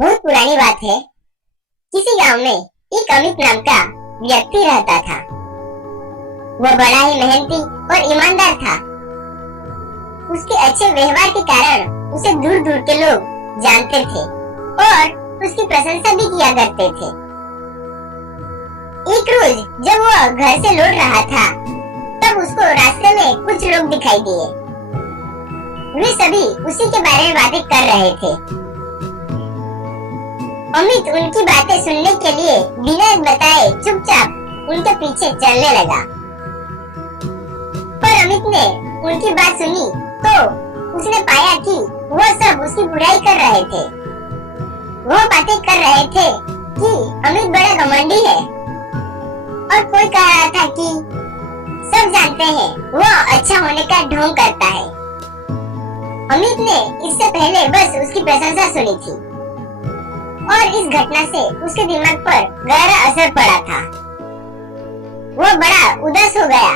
बहुत पुरानी बात है। किसी गांव में एक अमित नाम का व्यक्ति रहता था। वह बड़ा ही मेहनती और ईमानदार था। उसके अच्छे व्यवहार के कारण उसे दूर दूर के लोग जानते थे और उसकी प्रशंसा भी किया करते थे। एक रोज जब वह घर से लौट रहा था, तब उसको रास्ते में कुछ लोग दिखाई दिए। वे सभी उसी के बारे में बातें कर रहे थे। अमित उनकी बातें सुनने के लिए बिना बताए चुपचाप उनके पीछे चलने लगा। पर अमित ने उनकी बात सुनी तो उसने पाया कि वह सब उसकी बुराई कर रहे थे। वह बातें कर रहे थे कि अमित बड़ा घमंडी है और कोई कह रहा था कि सब जानते हैं वह अच्छा होने का ढोंग करता है। अमित ने इससे पहले बस उसकी प्रशंसा सुनी थी और इस घटना से उसके दिमाग पर गहरा असर पड़ा था। वो बड़ा उदास हो गया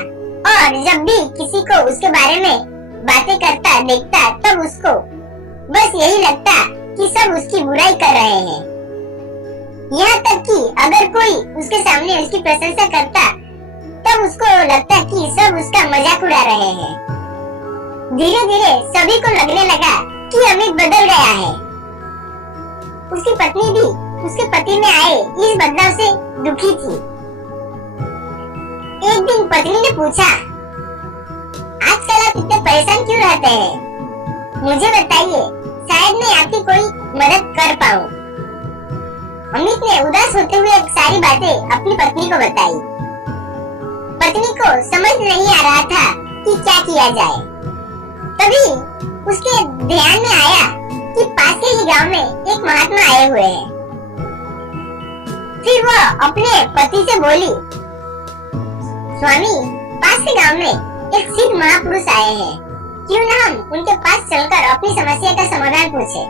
और जब भी किसी को उसके बारे में बातें करता देखता, तब उसको बस यही लगता कि सब उसकी बुराई कर रहे हैं। यहाँ तक कि अगर कोई उसके सामने उसकी प्रशंसा करता, तब उसको लगता कि सब उसका मजाक उड़ा रहे हैं। धीरे धीरे सभी को लगने लगा कि अमित बदल गया है। उसकी पत्नी भी उसके पति में आए इस बदलाव से दुखी थी। एक दिन पत्नी ने पूछा, आजकल आप इतने परेशान क्यों रहते हैं? मुझे बताइए, शायद मैं आपकी कोई मदद कर पाऊं। अमित ने उदास होते हुए सारी बातें अपनी पत्नी को बताई। पत्नी को समझ नहीं आ रहा था कि क्या किया जाए। तभी उसके ध्यान में आया कि पास के ही गांव में एक महात्मा आए हुए हैं। फिर वह अपने पति से बोली, स्वामी, पास के गांव में एक सिद्ध महापुरुष आए हैं, क्यों न हम उनके पास चलकर अपनी समस्या का समाधान पूछे।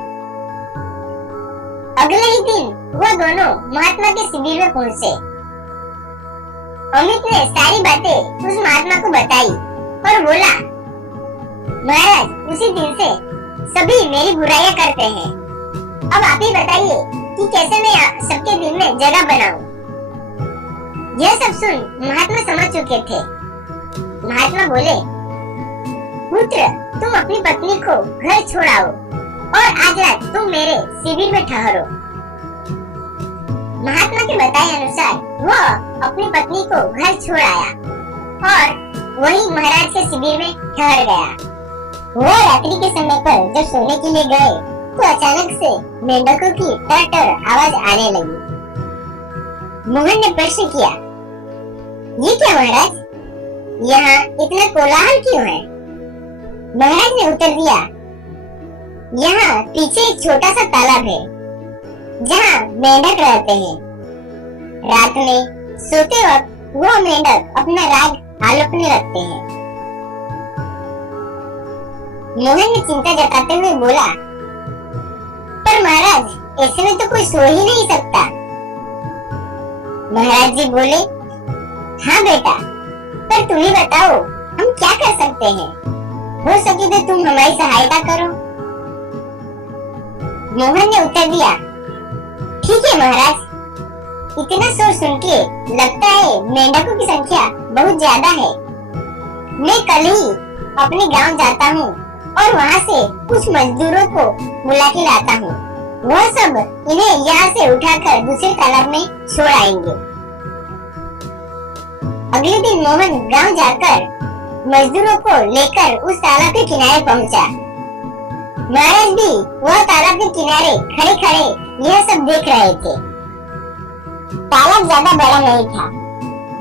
अगले ही दिन वह दोनों महात्मा के शिविर में पहुंचे। अमित ने सारी बातें उस महात्मा को बताई और बोला, महाराज, उसी दिन से सभी मेरी बुराइयां करते हैं। अब आप ही बताइए कि कैसे मैं सबके दिल में जगह बनाऊं। यह सब सुन महात्मा समझ चुके थे। महात्मा बोले, पुत्र, तुम अपनी पत्नी को घर छोड़ाओ और आज रात तुम मेरे शिविर में ठहरो। महात्मा के बताए अनुसार वह अपनी पत्नी को घर छोड़ आया और वही महाराज के शिविर में ठहर गया। वह रात्रि के समय पर जब सोने के लिए गए तो अचानक से मेंढकों की टर-टर आवाज आने लगी। मोहन ने प्रश्न किया, ये क्या महाराज, यहाँ इतना कोलाहल क्यों है? महाराज ने उत्तर दिया, यहाँ पीछे एक छोटा सा तालाब है जहाँ मेंढक रहते हैं। रात में सोते वक्त वह मेंढक अपना राग आलोकने लगते हैं। मोहन ने चिंता जताते हुए बोला, पर महाराज, ऐसे में तो कोई सो ही नहीं सकता। महाराज जी बोले, हाँ बेटा, पर तुम ही बताओ हम क्या कर सकते हैं? हो सके तो तुम हमारी सहायता करो। मोहन ने उत्तर दिया, ठीक है महाराज। इतना शोर सुन के लगता है मेंढकों की संख्या बहुत ज्यादा है। मैं कल ही अपने गांव जाता हूँ और वहाँ से कुछ मजदूरों को बुला के लाता हूँ। वह सब इन्हें यहाँ से उठाकर दूसरे तालाब में छोड़ आएंगे। अगले दिन मोहन गांव जाकर मजदूरों को लेकर उस तालाब के किनारे पहुँचा। महाराज भी वह तालाब के किनारे खड़े खड़े यह सब देख रहे थे। तालाब ज्यादा बड़ा नहीं था।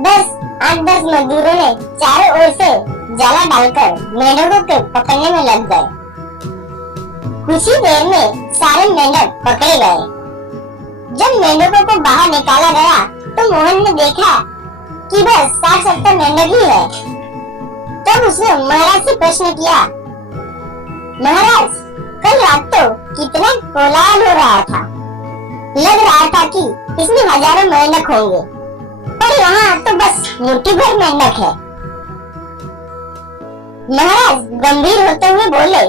बस 8-10 मजदूरों ने चारों ओर से जाला डालकर मेंढकों को पकड़ने में लग गए। कुछ ही देर में सारे मेंढक पकड़े गए। जब मेंढकों को बाहर निकाला गया तो मोहन ने देखा कि बस 60-70 मेंढक ही है। तब उसने महाराज से प्रश्न किया, महाराज, कल रात तो कितना कोलाहल हो रहा था। लग रहा था कि इसमें हजारों मेंढक होंगे, पर यहाँ तो बस मुट्ठी भर मेंढक है। महाराज गंभीर होते हुए बोले,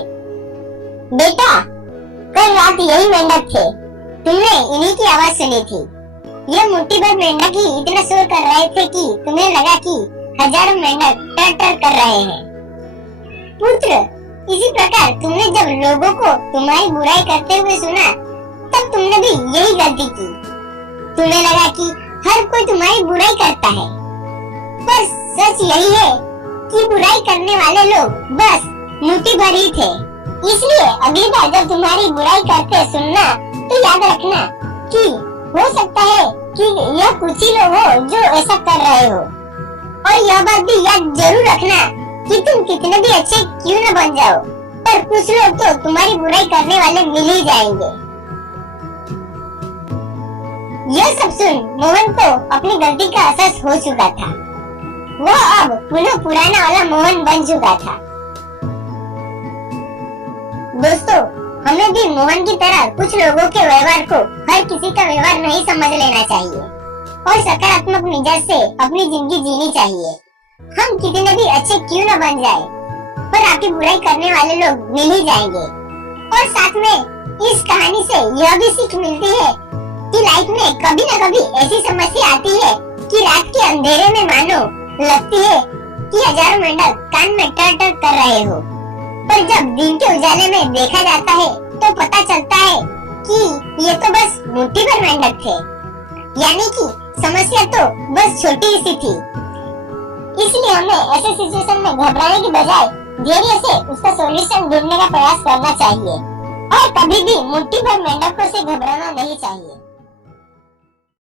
बेटा, कल रात यही मेंढक थे तुमने इन्हीं की आवाज सुनी थी। ये मुट्ठी भर मेंढक ही इतना शोर कर रहे थे कि तुम्हें लगा कि हजारों मेंढक टर टर कर रहे हैं। पुत्र, इसी प्रकार तुमने जब लोगों को तुम्हारी बुराई करते हुए सुना, तब तुमने भी यही गलती की। तुम्हें लगा कि हर कोई तुम्हारी बुराई करता है, पर सच यही है कि बुराई करने वाले लोग बस मुट्ठी भर ही थे। इसलिए अगली बार जब तुम्हारी बुराई करते सुनना तो याद रखना कि हो सकता है कि यह कुछ ही लोग हो जो ऐसा कर रहे हो। और यह बात भी याद जरूर रखना कि तुम कितने भी अच्छे क्यों न बन जाओ, पर कुछ लोग तो तुम्हारी बुराई करने वाले मिल ही जाएंगे। यह सब सुन मोहन को अपनी गलती का एहसास हो चुका था। वह अब पुनः पुराना वाला मोहन बन चुका था। दोस्तों, हमें भी मोहन की तरह कुछ लोगों के व्यवहार को हर किसी का व्यवहार नहीं समझ लेना चाहिए और सकारात्मक मिजाज से अपनी जिंदगी जीनी चाहिए। हम कितने भी अच्छे क्यों न बन जाए, पर आपकी बुराई करने वाले लोग मिल ही जाएंगे। और साथ में इस कहानी से यह भी सीख मिलती है कि लाइफ में कभी न कभी ऐसी समस्या आती है कि रात के अंधेरे में मानो लगती है कि हजारों मेंढक कान में टर टर कर रहे हो, पर जब दिन के उजाले में देखा जाता है तो पता चलता है कि ये तो बस मुट्ठी भर मेंढक थे। यानी कि समस्या तो बस छोटी सी थी। इसलिए हमें ऐसे सिचुएशन में घबराने की बजाय धैर्य से उसका सॉल्यूशन ढूंढने का प्रयास करना चाहिए और कभी भी मुट्ठी भर मेंढकों से घबराना नहीं चाहिए।